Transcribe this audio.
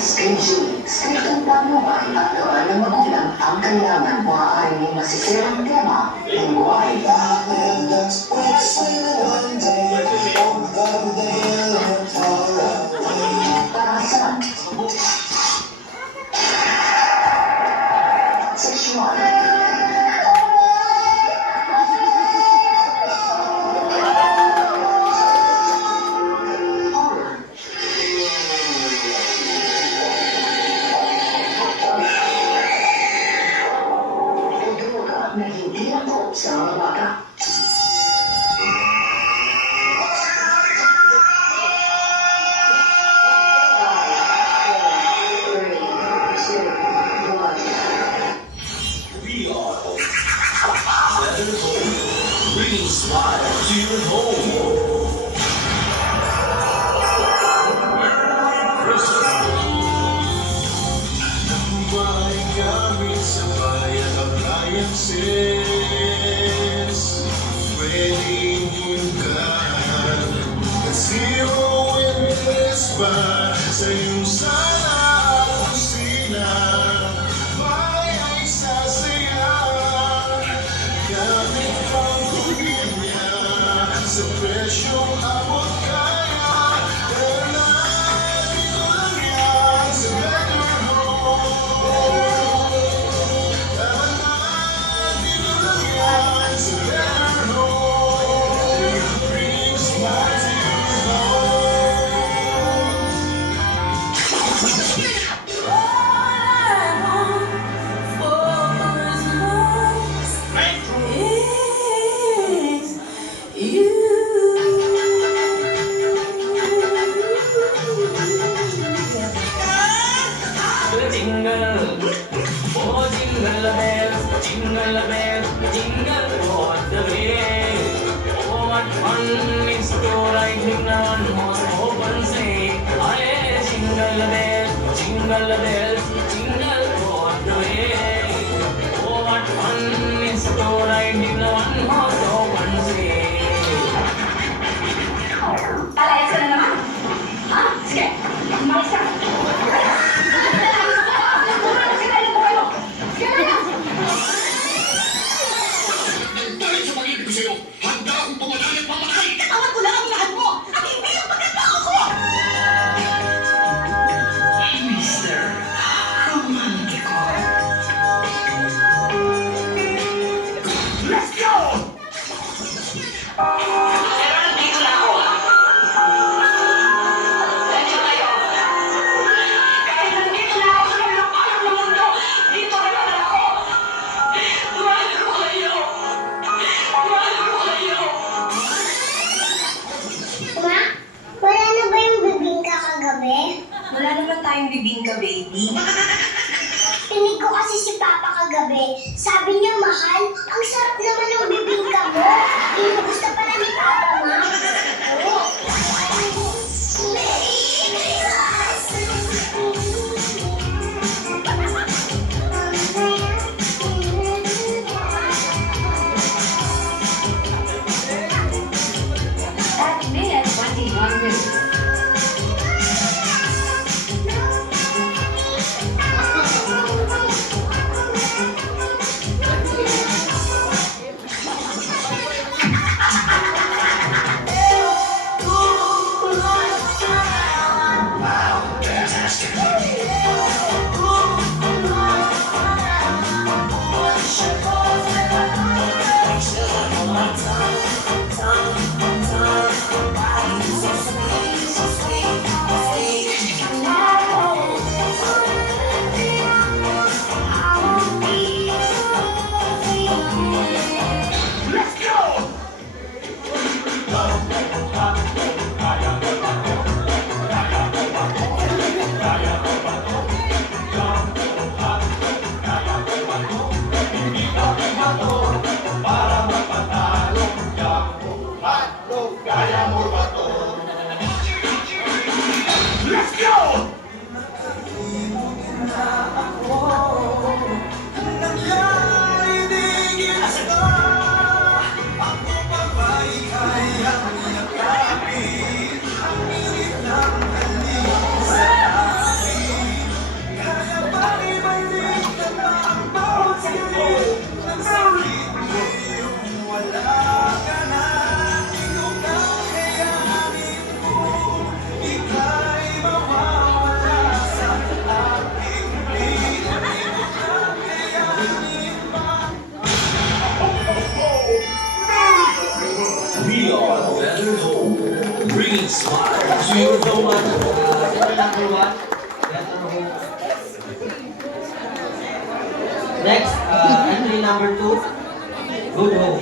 SKG, striktong panuman at gawaan ng magulang ang kailangan maaaring masisirang tema, lingwahe. Karahasan. Sexual. Na hindi ako sa mga bata. We are Better Home, bringing smile to your home. Sa iyong sala at kusina, may ay sasaya. Gamit ang kulinya sa presyong abot kaya. Kaya dito lang yan sa Better Home. Kaya dito lang yan sa Better Home. Bring smile to your home. Jingle bells, jingle all the way. Oh, what fun it is to ride in a one-horse open sleigh. Aye, jingle bells, jingle all the way. Oh, what fun it is to ride in a one-horse open sleigh. Alayas ka na naman? Ha? Sige, umalis ka. Wala naman tayong bibingka, baby. Tinig ko kasi si Papa kagabi. Sabi niya, mahal, ang sarap naman ng bibingka mo. Gusto pala ni Papa, ma. Oo. At minute 21 minutes. smile to Thank your you so much. home. Letter number 1. Letter home. Next, entry number 2. Good home.